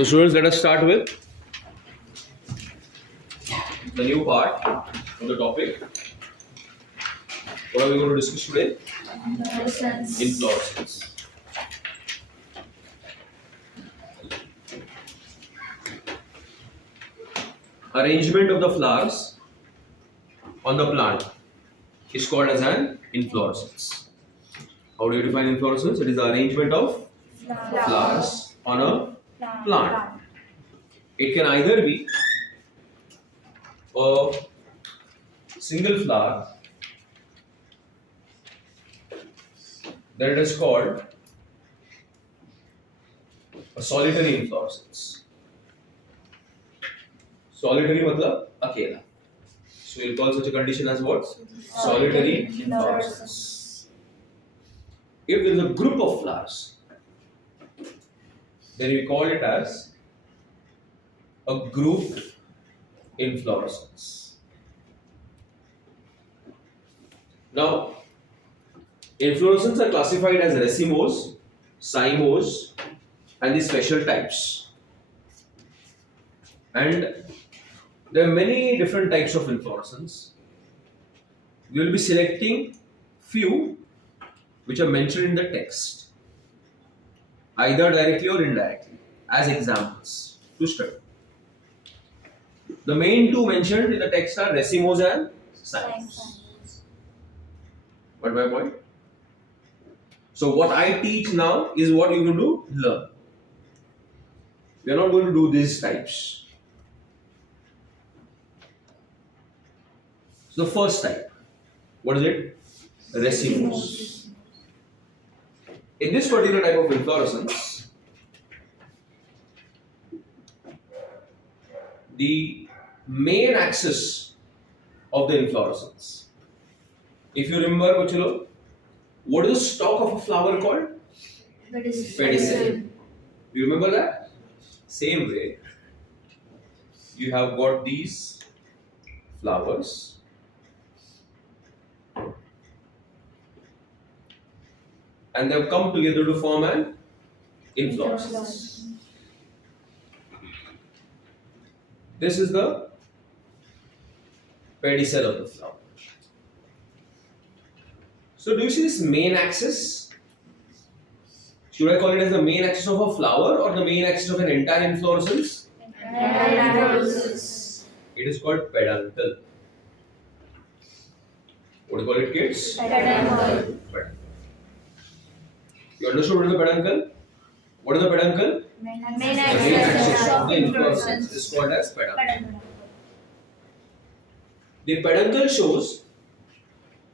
So students, let us start with the new part of the topic. What are we going to discuss today? Inflorescence. Arrangement of the flowers on the plant is called as an inflorescence. How do you define inflorescence? It is the arrangement of flowers on a plant. It can either be a single flower, then it is called a solitary inflorescence. Solitary matlab akela. So we'll call such a condition as what? Solitary inflorescence. If there is a group of flowers, then we call it as a grouped inflorescence. Now, inflorescences are classified as racemose, cymose, and the special types. And there are many different types of inflorescence. We will be selecting few which are mentioned in the text, either directly or indirectly, as examples to study. The main two mentioned in the text are racemose and cymose. What my point? So what I teach now is what you're going to learn. We are not going to do these types. So the first type, what is it? Racemose. In this particular type of inflorescence, the main axis of the inflorescence, if you remember, what is the stalk of a flower called? Pedicel. You remember that? Same way, you have got these flowers. And they have come together to form an inflorescence. This is the pedicel of the flower. So do you see this main axis? Should I call it as the main axis of a flower or the main axis of an entire inflorescence? It is called peduncle. What do you call it, kids? Peduncle. You understood what is the peduncle? What is the peduncle? Main The main axis of the inflorescence is called as peduncle. The peduncle shows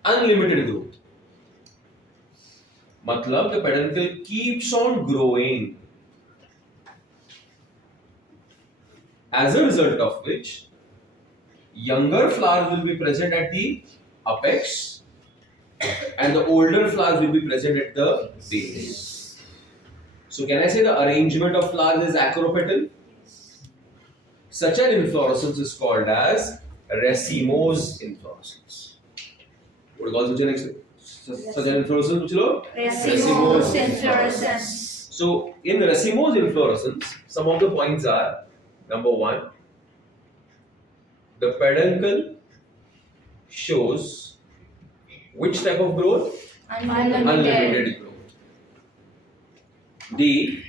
unlimited growth. Matlab, the peduncle keeps on growing. As a result of which, younger flowers will be present at the apex and the older flowers will be present at the base. So can I say the arrangement of flowers is acropetal? Such an inflorescence is called as racemose inflorescence. What do you call such an inflorescence? Racemose inflorescence. So in racemose inflorescence, some of the points are: number one, the peduncle shows which type of growth? Unlimited growth. The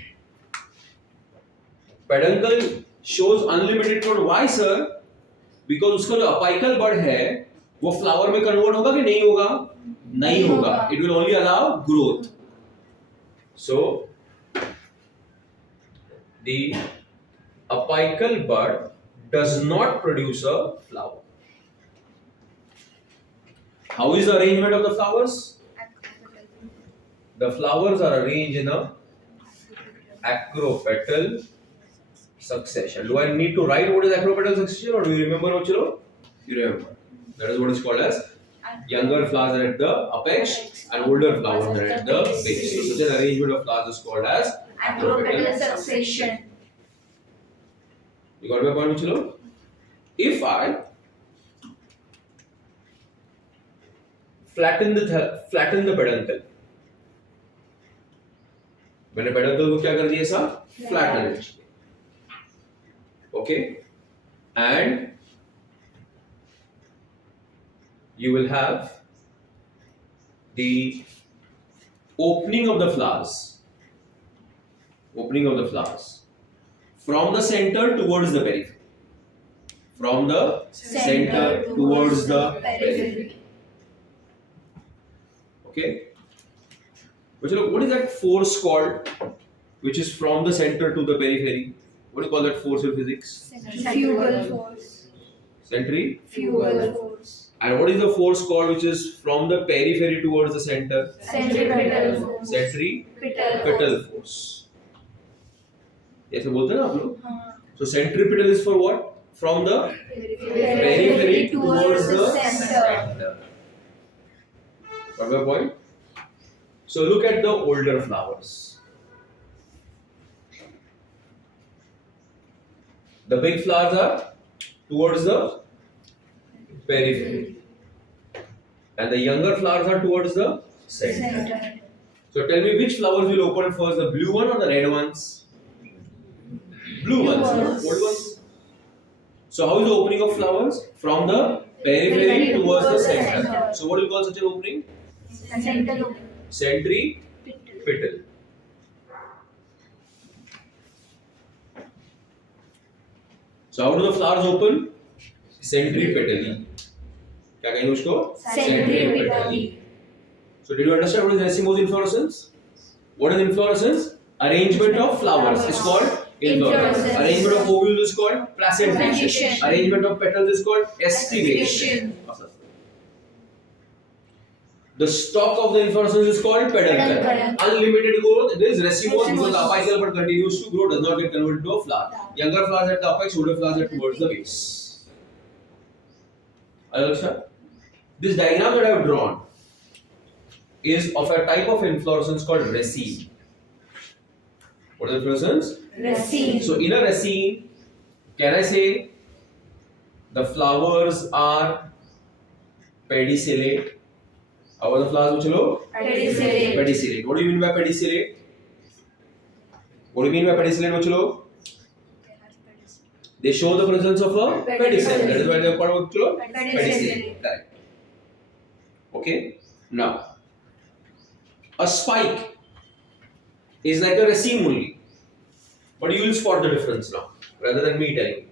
peduncle shows unlimited growth. Why, sir? Because उसका जो apical bud है, वो flower में convert होगा कि नहीं होगा? नहीं होगा. It will only allow growth. So the apical bud does not produce a flower. How is the arrangement of the flowers? The flowers are arranged in a acropetal succession. Do I need to write what is acropetal succession, or do you remember what you remember? That is what is called as younger flowers are at the apex and older flowers are at the base. So such an arrangement of flowers is called as Acropetal succession. You got my point, Chilo? If I flatten the peduncle, मैंने peduncle को क्या कर दिया ऐसा? Flatten it. Okay, and you will have the opening of the flowers. Opening of the flowers from the center towards the periphery. From the center towards the periphery. Okay. But look, what is that force called, which is from the center to the periphery? What do you call that force in physics? Fugal force. Centri. Fugal force. And what is the force called, which is from the periphery towards the center? Centripetal force. Centripetal force. ऐसे बोलते हैं ना आप लोग? हाँ. So centripetal is for what? From the periphery towards the center. Got my point? So look at the older flowers. The big flowers are towards the periphery, and the younger flowers are towards the center. So tell me, which flowers will open first, the blue one or the red ones? Blue ones, old ones. So how is the opening of flowers? From the periphery towards the center. So what do you call such an opening? Centripetal. So how do the flowers open? Centripetally. क्या कहेंगे उसको? Centripetally. So did you understand what is racemose inflorescence? What is inflorescence? Arrangement of flowers is called inflorescence. Arrangement of ovules is called placentation. Arrangement of petals is called estivation. The stalk of the inflorescence is called peduncle. Unlimited growth, it is racemose because the apical but continues to grow, does not get converted to a flower. Younger flowers at the apex, older flowers at towards the base. Understand? This diagram that I have drawn is of a type of inflorescence called raceme. What is inflorescence? Raceme. So in a raceme, can I say the flowers are pedicellate? How are the flowers, Muchalo? Pedicellate. Pedicellate. What do you mean by pedicellate? What do you mean by pedicellate, Muchalo? They show the presence of a pedicel. That is why they are called Muchalo? Pedicellate. Correct. Okay. Now, a spike is like a raceme only, but you will spot the difference now, rather than me telling you.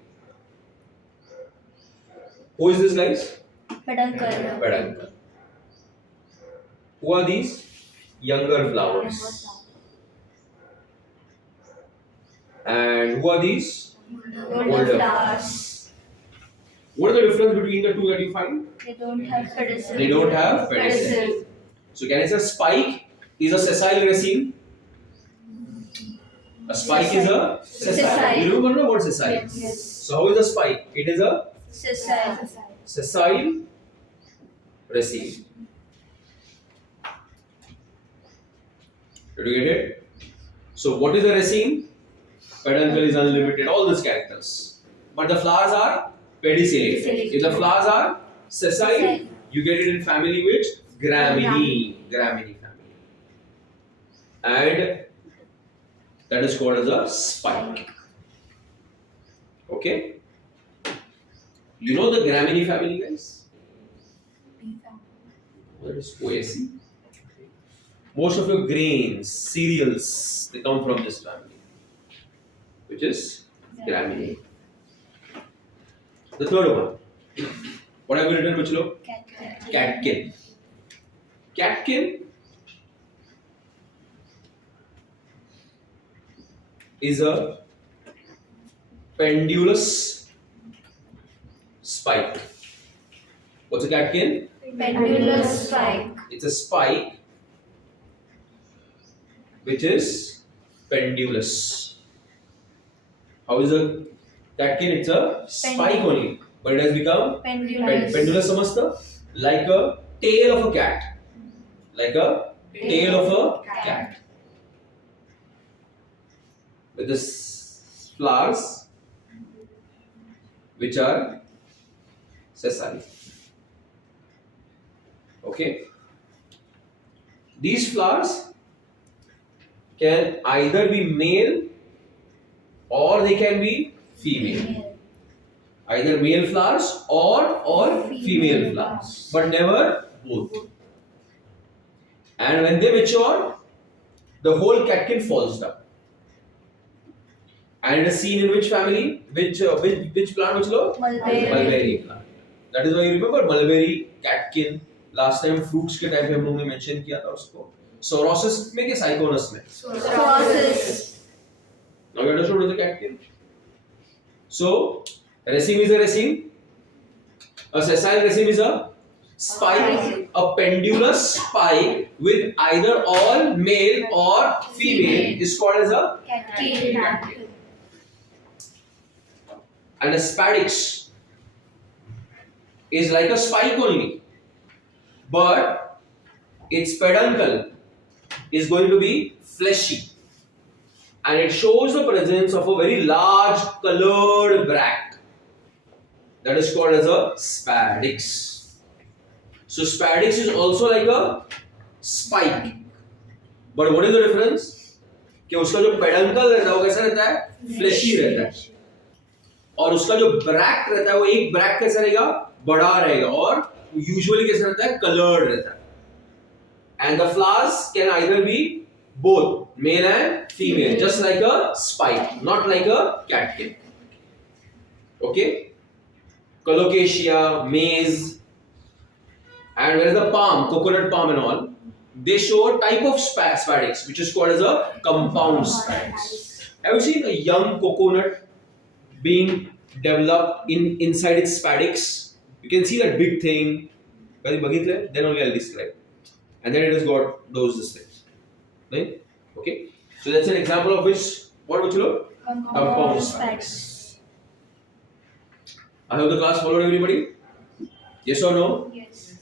Who is this, guys? Peduncle. Peduncle. Who are these? Younger flowers. And who are these? Older flowers. What is the difference between the two that you find? They don't have pedicel. They don't have pedicel. So can I say spike is a sessile raceme? A spike is a sessile. You remember the word sessile? Yes. So how is a spike? It is a sessile raceme. Did you get it? So what is a raceme? Peduncle is unlimited, all these characters. But the flowers are pedicellate. If the flowers are sessile, you get it in family which? Gramine. Gramine family. And that is called as a spike. Okay? You know the Gramine family, guys? That is poesy. Most of your grains, cereals, they come from this family, which is Gramine. The third one. What have you written, Muchalo? Catkin. Catkin is a pendulous spike. What's a catkin? Pendulous spike. It's a spike which is pendulous. How is a catkin? It's a spike only, but it has become pendulous. Samajhta? Like a tail of a cat. Like a tail of a cat. With the flowers which are sessile. Okay. These flowers can either be male or they can be female. Either male flowers or female flowers, but never both. And when they mature, the whole catkin falls down. And it is seen in which family? Which plant? Which law? Mulberry. Mulberry plant. That is why you remember mulberry catkin. Last time fruits के time पे हम लोगों ने mention किया था उसको. Saurosis में के Syconus में. Process. Now you understood what is the catkin? So raceme is a raceme. A sessile raceme is a spike, a pendulous spike with either all male or female is called as a Catkin. and a spadix is like a spike only, but its peduncle is going to be fleshy and it shows the presence of a very large colored bract that is called as a spadix. So spadix is also like a spike, but what is the difference? कि उसका जो peduncle रहता है वो कैसा रहता है? Fleshy रहता है. और उसका जो ब्रैक्ट रहता है वो एक ब्रैक्ट कैसा रहेगा? बड़ा रहेगा और यूजुअली कैसा रहता है? कलर्ड रहता है. And the flowers can either be both male and female, just like a spike, not like a catkin. Okay, colocasia, maize, and where is the palm, coconut palm and all, they show a type of spadix which is called as a compound spadix. Have you seen a young coconut being developed inside its spadix? You can see that big thing. Then only I'll describe. And then it has got those things. Right? Okay. So that's an example of which, what would you know? Compound spadix. I hope the class followed everybody. Yes or no? Yes.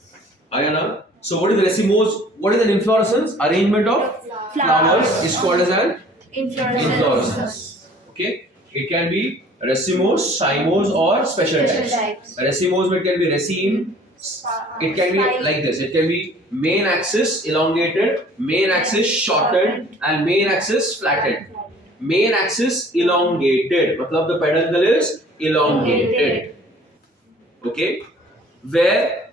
Ayana. So what is racemose? What is an inflorescence? Arrangement of flowers is called as an inflorescence. Okay. It can be racemose, cymose, or special types. Racemose it can be raceme. It can be like this. It can be main axis elongated, main axis shortened, and main axis flattened. Main axis elongated. मतलब the peduncle is elongated. Okay. Where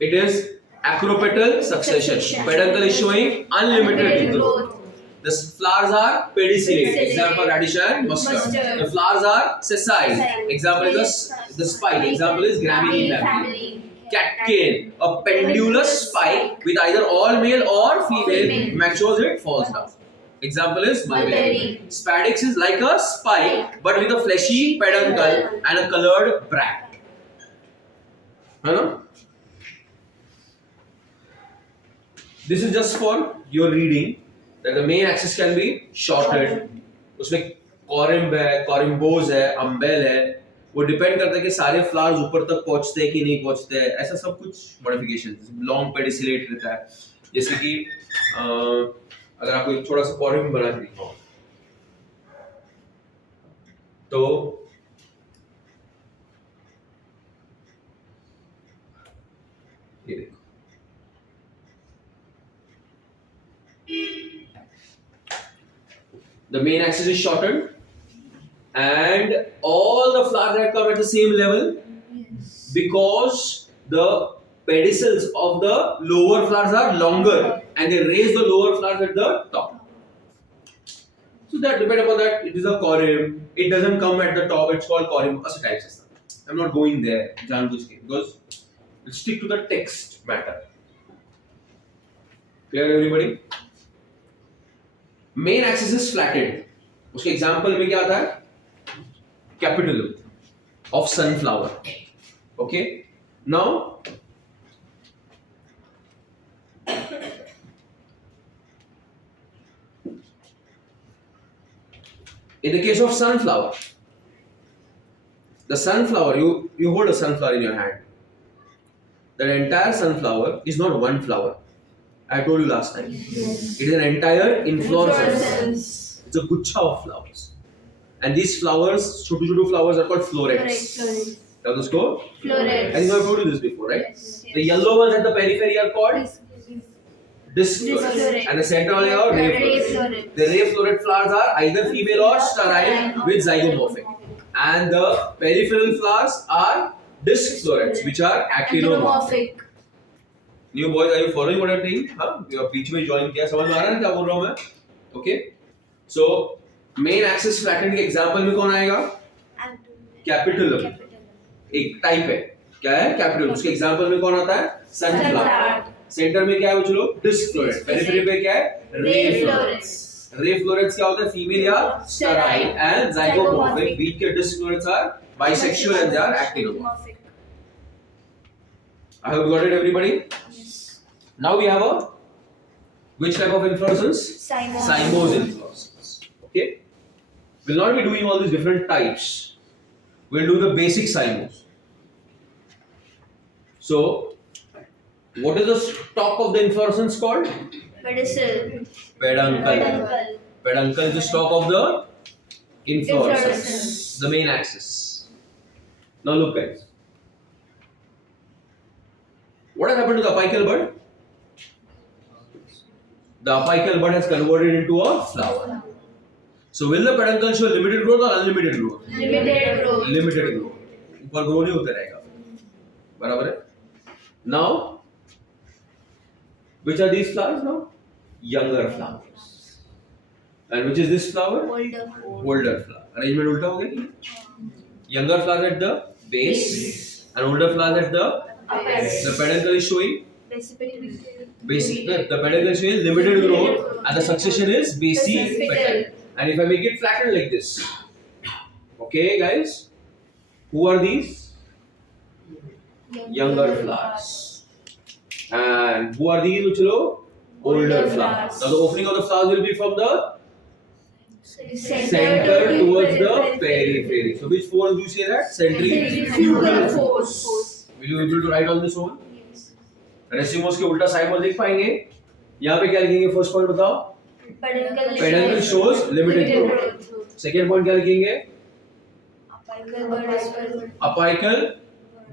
it is acropetal succession. Peduncle is showing unlimited growth. The flowers are pedicellate. Example, radish and mustard. The flowers are sessile. Example is the spike. Example is Gramine family. Catkin, a pendulous spike with either all male or female, matures it, falls down. Example is mulberry. Spadix is like a spike but with a fleshy peduncle and a colored bract. This is just for your reading. That the main axis can be shortened. उसमें कॉरिम्ब है, कॉरिम्बोज है, humble है. वो depend करता है कि सारे flowers ऊपर तक पहुंचते हैं कि नहीं पहुंचते हैं. ऐसा सब कुछ मॉडिफिकेशन. लॉन्ग पेडिसिलेट रहता है. जैसे कि अगर आपको एक छोटा सा कॉरिम्ब बना के दिखाऊं तो ये देखो. The main axis is shortened and all the flowers that come at the same level because the pedicels of the lower flowers are longer and they raise the lower flowers at the top. So that depend upon that, it is a corymb. It doesn't come at the top, it's called corymb type system. I'm not going there because we'll stick to the text matter. Clear everybody? Main axis is flattened. उसके example में क्या आता है? Capital of sunflower. Okay. Now, in the case of sunflower, the sunflower, you hold a sunflower in your hand. The entire sunflower is not one flower. I told you last time. Yes. It is an entire inflorescence. It's a gucha of flowers. And these flowers, छोटे flowers are called florets. That was called? Florets. I think I've told you this before, right? Yes. The yellow ones at the periphery are called disc florets. Floret. And the center one are ray florets. The ray floret flowers are either female or sterile with zygomorphic. and the peripheral flowers are disc florets, which are actinomorphic. New boys, are you following what I'm saying? हाँ, बीच में join किया, समझ में आ रहा है क्या बोल रहा हूँ मैं? Okay. So main axis flattened के example में कौन आएगा? Capitulum. एक type है. क्या है? Capitulum. उसके example में कौन आता है? Sunflower. Center में क्या है बच्चों लोग? Disc floret. Periphery पे क्या है? Ray florets. Ray florets क्या होता है? Female या sterile and zygomorphic. Weak के disc florets are bisexual and they are actinomorphic. I hope you got it, everybody. Now we have a which type of inflorescence? Cymose inflorescence. Okay. We'll not be doing all these different types. We'll do the basic cymose. So, what is the stalk of the inflorescence called? Pedicel. Peduncle. Peduncle is the stalk of the inflorescence, the main axis. Now look guys. What has happened to the apical bud? The apical bud has converted into a flower. So will the peduncle show limited growth or unlimited growth? Limited growth. Limited growth. ऊपर grow नहीं होता रहेगा. बराबर है? Now, which are these flowers now? Younger flowers. And which is this flower? Older. Older flower. Arrangement उल्टा हो गया. Younger flowers at the base and older flowers at the Apex. The peduncle is showing Basic. the peduncle is showing limited growth and the succession is basic petal. And if I make it flattened like this, okay guys, who are these? Younger flowers. And who are these Uchlo? Older flowers. Now the opening of the flowers will be from the center towards the periphery. So which force do you say that? Centrifugal force. Will you be able to write on this one? Racemose के उल्टा side में लिख पाएंगे. यहाँ पे क्या लिखेंगे? First point बताओ. Peduncle shows limited growth. Second point क्या लिखेंगे? Apical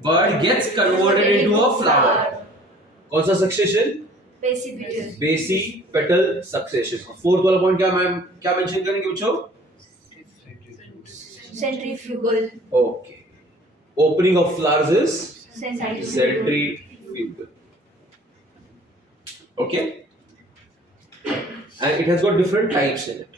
bud gets converted into a flower. कौन सा succession? Basic petal succession. Fourth वाला point क्या मैम क्या मेंशन करेंगे बच्चों? Centrifugal. Okay. Opening of flowers is centrifugal. Okay. And it has got different types in it.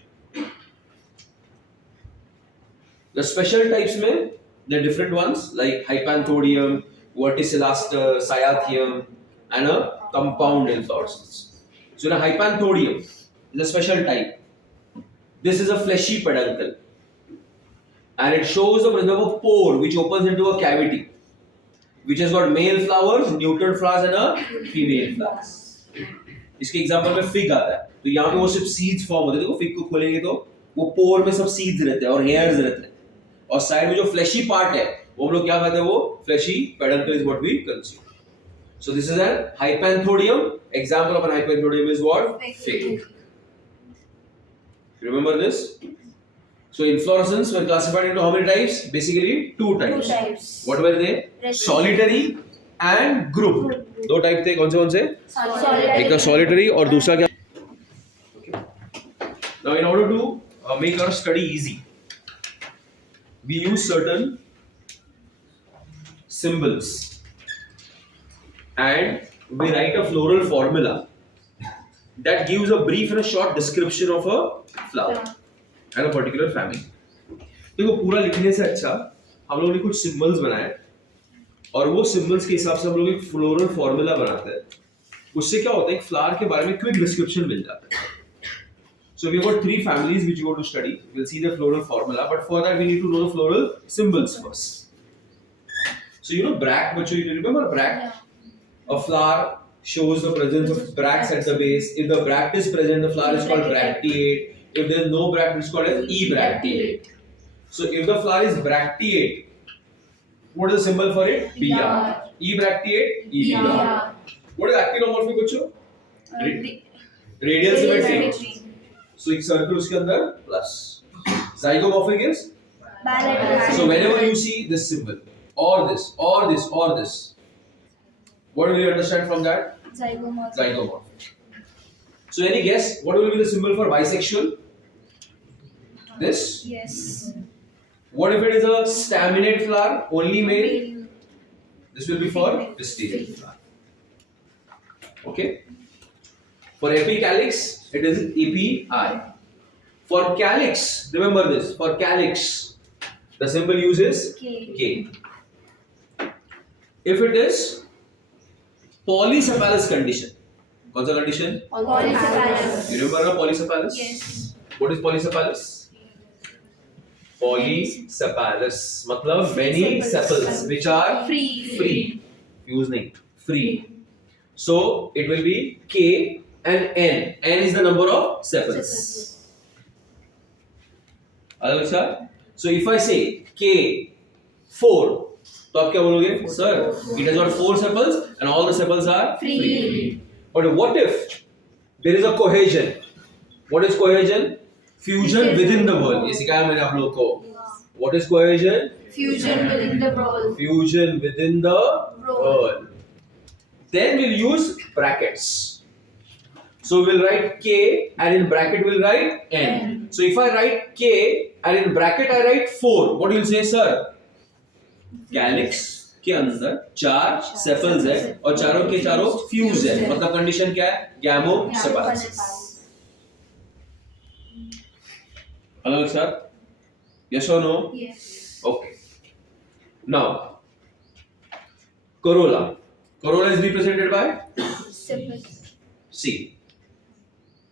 The special types में there are different ones like hypanthodium, verticillaster, cyathium, and a compound inflorescence. So the hypanthodium is a special type. This is a fleshy peduncle, and it shows the presence of a pore which opens into a cavity, which has got male flowers, neutered flowers, and a female flowers. इसके example में fig आता है. तो यहाँ पे वो सिर्फ seeds form होते हैं. देखो फिग को खोलेंगे तो वो पोर में सब सीड्स रहते हैं और हेयर्स रहते हैं. और साइड में जो फ्लैशी पार्ट है वो हम लोग क्या कहते हैं? वो fleshy peduncle is what we consume. So this is an hypanthodium. Example of an hypanthodium is what? Fig. Remember this? So inflorescence were classified into how many types? Basically two types. What were they? Solitary and group. दो type थे. कौन से? एक था solitary और दूसरा क्या? Okay. Now in order to make our study easy, we use certain symbols and we write a floral formula that gives a brief and a short description of a flower and a particular family. देखो पूरा लिखने से अच्छा हम लोगों ने कुछ symbols बनाए और वो सिंबल्स के हिसाब से हम लोग एक फ्लोरल फॉर्मूला बनाते हैं. उससे क्या होता है? एक फ्लावर के बारे में क्विक डिस्क्रिप्शन मिल जाता है. So we have got three families which you go to study. We'll see the floral formula, but for that we need to know the floral symbols first. So you know bracts, but you remember bract? A flower shows the presence of bracts at the base. If the bract is present, the flower is called bracteate. If there is no bract, it's called as ebracteate. So if the flower is bracteate, what is the symbol for it? Br. Ebracteate, Ebr. What is actinomorphic बच्चों? Radial symmetry. So एक circle उसके अंदर plus. Zygomorphic is? So whenever you see this symbol, or this, or this, or this, what will you understand from that? Zygomorphic. So any guess? What will be the symbol for bisexual? This? Yes. What if it is a staminate flower, only male? This will be for distill flower. Okay. For epicalyx, it is epi. For calyx, remember this. For calyx, the symbol uses K. If it is polycephalous condition, what's the condition? Polycephalous. You remember polycephalous? Yes. What is polycephalous? Polycephalous मतलब many sepals which are free. Use nahi. Free. So it will be K and N. N is the number of sepals. अलग sir. So if I say K 4, तो आप क्या बोलोगे? Sir, it has got 4 sepals and all the sepals are free. But what if there is a cohesion? What is cohesion? Fusion within the whorl. ये सिखाया मैंने आप लोगों को. What is cohesion? Fusion within the whorl. Fusion within the whorl. Then we'll use brackets. So we'll write K and in bracket we'll write N. So if I write K and in bracket I write 4, what will you say, sir? Calyx के अंदर 4 sepals है और चारों के चारों fuse है. मतलब condition क्या है? गैमोसेपैलस. Hello, sir. Yes or no? Yes. Okay. Now, corolla. Corolla is represented by C.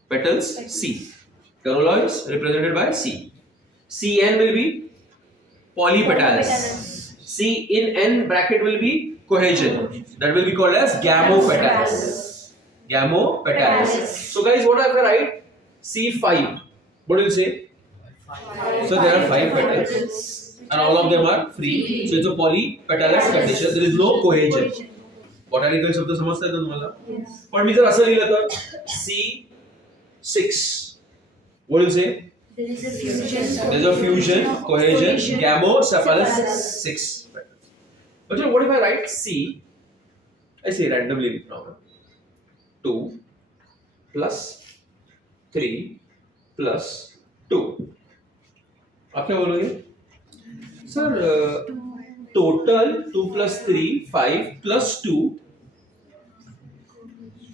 Petals C. Corolla is represented by C. Cn will be polypetalous. C in N bracket will be cohesion. That will be called as gamopetalous. Gamopetalous. So guys, what if I write C5? What will you say? So there are 5 petals and all of them are free. So it's a polypetalous condition. There is no cohesion. Botanical शब्द समजता है तुम्हाला? पण मी जर असं लिहिलं तर C6. What will you say? There is a fusion. There is a fusion, cohesion, gamocephalous 6 petals. But what if I write C? I say randomly now. 2 plus 3 plus 2. आप क्या बोलोगे? Sir total 2 plus 3 5 plus 2.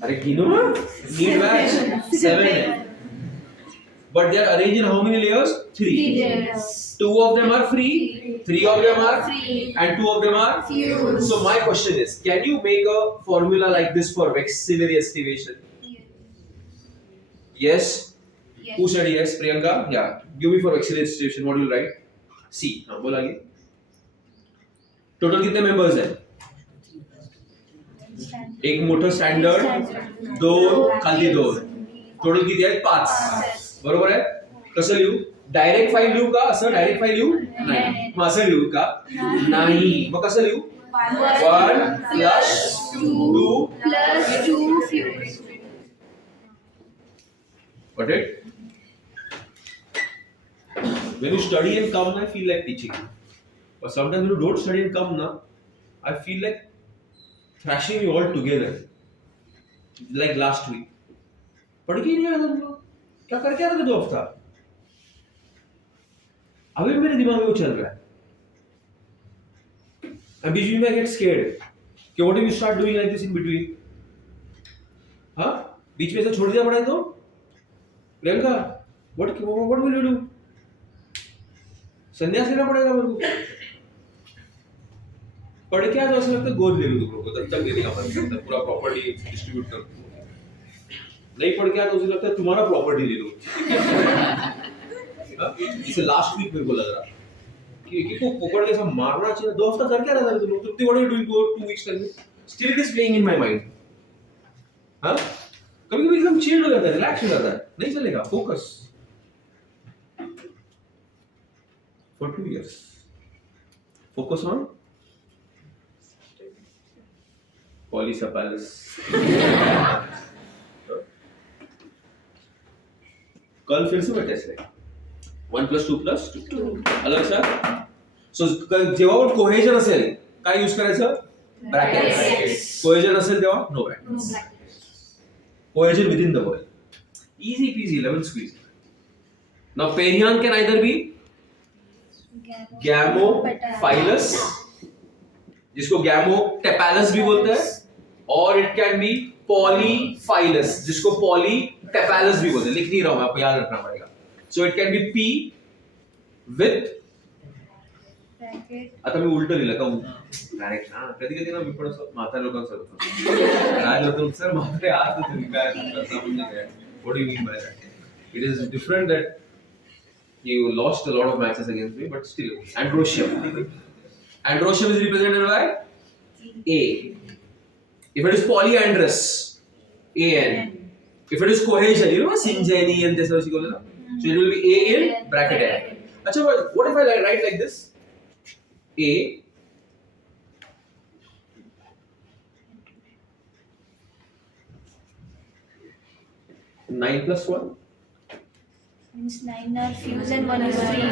अरे गिनो ना. Need match 7 है. But they are arranged in how many layers? 3. 3 layers. 2 of them are free, 3 of them are Free. and 2 of them are Fused. So my question is, can you make a formula like this for vexillary estivation? Yes. Who said yes? Priyanka? Yeah. Give me for vexillary estivation. What will you write? C. हाँ बोल आगे. Total कितने members हैं? एक मोठं standard, 2 खाली 2. Total किती आहेत? 5. बरोबर आहे? कसं लिहू? डायरेक्ट 5 लिहू का? असं डायरेक्ट 5 लिहू? नाही. मग असं लिहू का? नाही. मग कसं लिहू? 1 plus 2 plus 2 fused. Got it? When you study and come, I feel like teaching. But sometimes when you don't study and come, na, I feel like thrashing you all together. Like last week. पढ़ के ही नहीं आया तुम लोग. क्या करके आ रहे थे 2 हफ्ता? अभी भी मेरे दिमाग में वो चल रहा है. And बीच में I get scared. कि what if you start doing like this in between? हाँ? बीच में से छोड़ दिया पढ़ाई तो? Priyanka, what will you do? संन्यास लेना पड़ेगा मेरे को. पढ़ के आज ऐसा लगता है गोद ले लो तुम लोग को, तब तक लेने का मन करता है पूरा प्रॉपर्टी डिस्ट्रीब्यूट कर दो. नहीं पढ़ के आज उसे लगता है तुम्हारा प्रॉपर्टी ले लो. इसे लास्ट वीक मेरे को लग रहा कि को पकड़ के सब मारना चाहिए. 2 हफ्ता कर क्या रहा था तुम लोग? तुम what are you doing for 2 weeks time? Still it is playing in my mind. हां, कभी-कभी एकदम चिल्ड हो जाता है, रिलैक्स हो जाता है. नहीं चलेगा. Focus for 2 years. Focus on polycephalous. कल फिर से मैं टेस्ट लेगा. 1 plus 2 plus 2. अलग सर. सो जेव्हा पण कोहेजन असेल काय यूज करायचं? ब्रॅकेट्स. कोहेजन असेल तेव्हा no brackets. Cohesion within the whorl. Easy peasy, lemon squeeze. Now perion can either be गैमोफाइलस, जिसको गैमोटेपालस भी बोलते हैं, और इट कैन बी पॉलीफाइलस, जिसको पॉलीटेपालस भी बोलते हैं. लिख नहीं रहा हूं मैं, आपको याद रखना पड़ेगा. So it can be P with, आता मी उलट लिहिलं का डायरेक्ट. हा, कधी कधी ना मी पण असं म्हाताऱ्या लोकांचं होतं, राज होतं सर म्हातारे आज तुम्ही काय करता म्हणजे काय, what do you mean by that. It is different that you lost a lot of matches against me, but still androecium. Androecium is represented by A. If it is polyandrous, AN. If it is cohesion, you know syngeny and this also goes, so it will be A in bracket A. Acha, what if I write like this? A nine plus one. Means 9 are fused and 1 is free.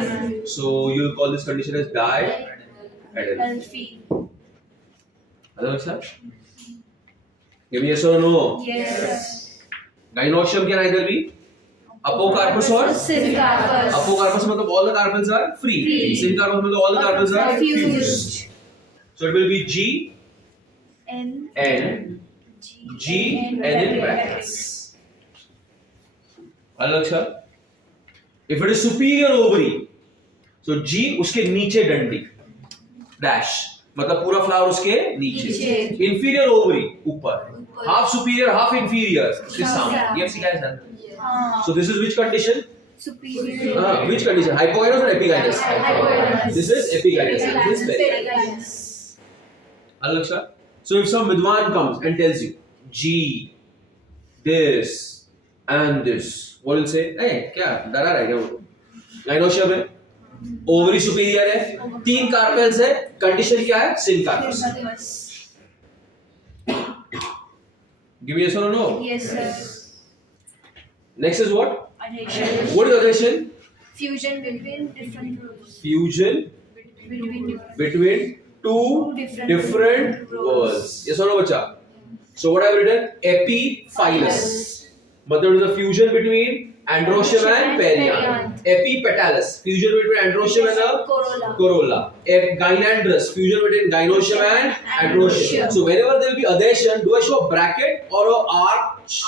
So you will call this condition as di-adelphi. Alpha. Other sir? Give me yes or no. Yes. Gynoecium can either be apocarpus or Syncarpus. apocarpus मतलब all the carbons are free. Syncarpus मतलब all the carbons are fused. So it will be G N G and in brackets. अलग sir. If it is superior ovary, so G उसके नीचे डंडी, dash मतलब पूरा flower उसके नीचे. Inferior ovary ऊपर, half superior half inferior this sound. You have seen guys. So this is which condition? superior. Which condition? Hypogynous or epigynous? Hypogynous. This is epigynous. This is perigynous. अलग sir. So if some vidwan comes and tells you G, this and this, what will say? Hey, क्या डरा रहा है क्या वो? Gynoecium है, ovary superior है, 3 carpels है, कंडीशन क्या है? syncarpus. Give me yes or no. Yes, sir. Next is what? Adhesion. What is adhesion? Fusion between different groups. Fusion between two different words. Yes or no, bacha? So what I have written? Epiphilus. मतलब it is a fusion between androecium and perianth. Epipetalous, fusion between androecium and a corolla. Gynandrous, fusion between gynoecium and androecium. So whenever there will be adhesion, do I show a bracket or a arch?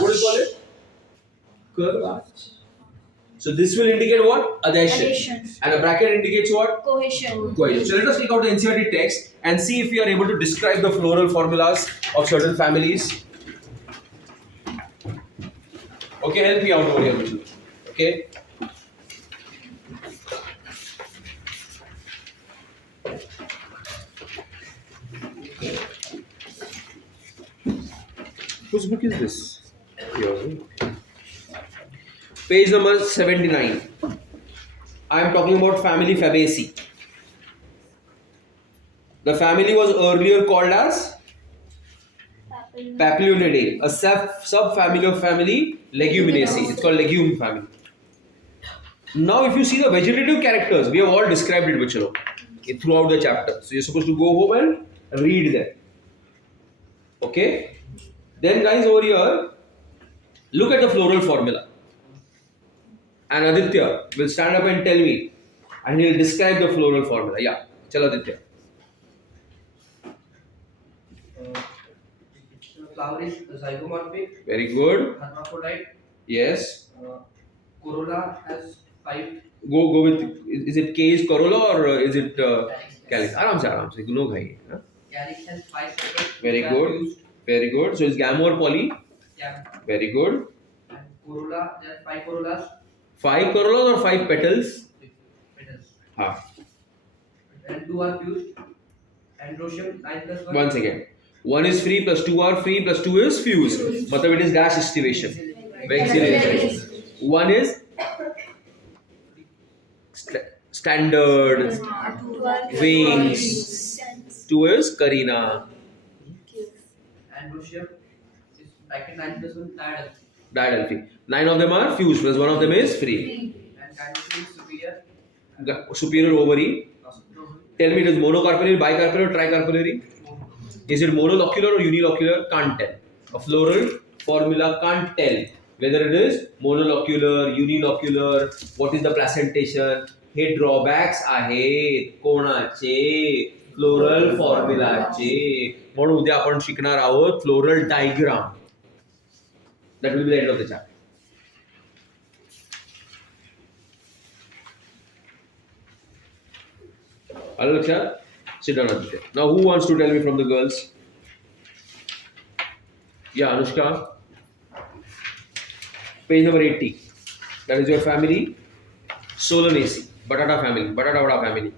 What do you call it? Curve arch. So this will indicate what? Adhesion. And a bracket indicates what? Cohesion. Cohesion. So let us take out the NCERT text and see if we are able to describe the floral formulas of certain families. Okay, help me out over here, Mitchell. Okay. Whose book is this? Yours. Page number 79. I am talking about family Fabaceae. The family was earlier called as Papilionidae, a subfamily of family Leguminaceae. It's called legume family. Now, if you see the vegetative characters, we have all described it, bachalo, throughout the chapter. So you're supposed to go home and read them. Okay. Then, guys, over here, look at the floral formula. And Aditya will stand up and tell me, and he'll describe the floral formula. Yeah, chalo Aditya. Flower is zygomorphic. Very good. Hermaphrodite. Yes. Corolla has 5. Go with. Is it K is corolla or is it calyx? Aram se. No ghai. Huh? Calyx has 5 sepals. Very good. Very good. So is gamo or poly? Yeah. Very good. And corolla, there are 5 corollas. 5 corollas or 5 petals? Petals. Ha. And 2 are fused. Androecium 9 plus 1. 1 second. 1 is free plus 2 are free plus 2 is fused. But it is dash estivation. Vexillation. 1 is standard. Wings. 2 is Karina. Androecium is bracket 9 plus 1 diagonal. Diadelphi. 9 of them are fused plus 1 of them is free. And gynoecium is superior. Superior ovary. Tell me, it is monocarpellary, bicarpellary, or tricarpellary? Is it monolocular or unilocular? Can't tell. A floral formula can't tell whether it is monolocular, unilocular, what is the placentation. हे drawbacks आहेत कोणाचे floral फॉर्म्युलाचे. म्हणून उद्या आपण शिकणार आहोत floral diagram. That will be the end of the chapter. आलं लक्षात? Sit down Aditya. Now who wants to tell me from the girls? Yeah, Anushka. Page number 80. That is your family. Solanaceae. Batata family. Batata vada family.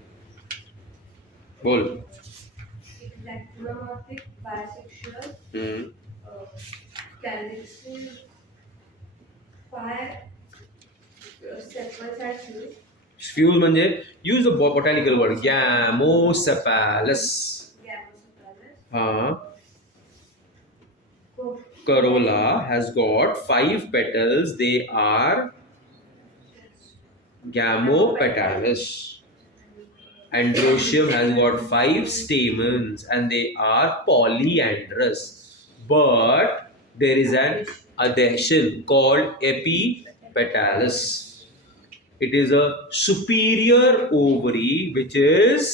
बोल. Lactobacillus bisexual. Calyxis sepals fuse. Fuse म्हणजे use the botanical word. Gamosepalous. हाँ. Corolla has got 5 petals. They are gamopetalous. Androecium has got 5 stamens and they are polyandrous. But there is an adhesion called epipetalous. It is a superior ovary which is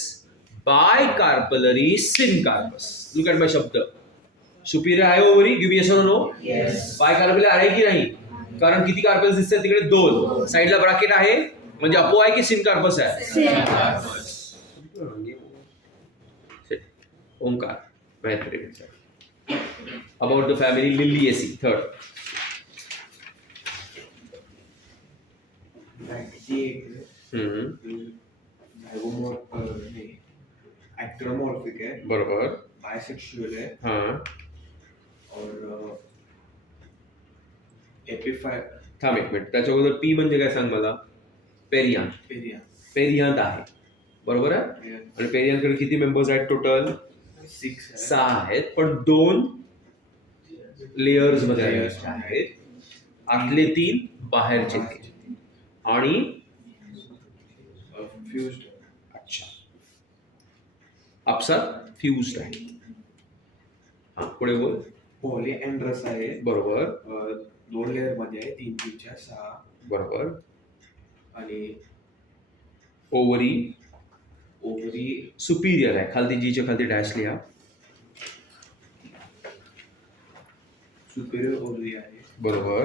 bicarpellary syncarpous. Look at my shabda. Superior आहे ovary. Give yes और no. बायकार्पेल आहे की नाही? कारण किती carpels दिसतात तिकडे? 2. साईडला ब्रॅकेट आहे म्हणजे अपो आहे की सिनकार्पस आहे? Omkar. About the family Liliaceae. Third. Ectomorphic है, बरोबर. बायसेक्सुअल है हाँ. और एपिफाय थांब एक मिनिट. त्याच्या अगोदर पी म्हणजे काय सांग मला? पेरियांत. पेरिया पेरियांत आहे. बरोबर आहे. आणि पेरियांतकडे किती मेंबर्स आहेत टोटल? 6 आहेत. पण 2 लेयर्स मध्ये आहेत. आतले 3, बाहेरचे 3 आणि फ्यूज्ड. अच्छा. आपसा फ्यूज्ड आहे. हा पुढे बोल. पॉलीएंड्रस आहे. बरोबर. 2 लेअर मध्ये आहे. 3 3 4 6. बरोबर. आणि ओव्हरी ओव्हरी सुपिरियर आहे. खालती जीच्या खालती डॅश लिहा. सुपेरियर ओव्हरी आहे. बरोबर.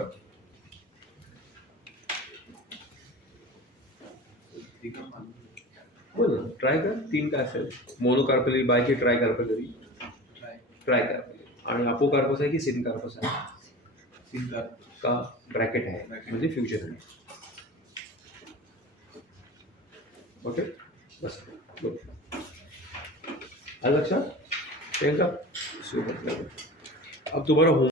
बोल ना. ट्राय कर. 3 काय असेल? मोनोकार्पेलरी, बाय की ट्रायकार्पेलरी? ट्रायकार्पेलरी. आणि अपोकार्पस आहे की सिनकार्पस आहे? सिंगर का ब्रॅकेट आहे म्हणजे फ्युजन आहे. ओके बस. गुड. आलं लक्षात? प्रियंका. सुपर. अब तुम्हारा होम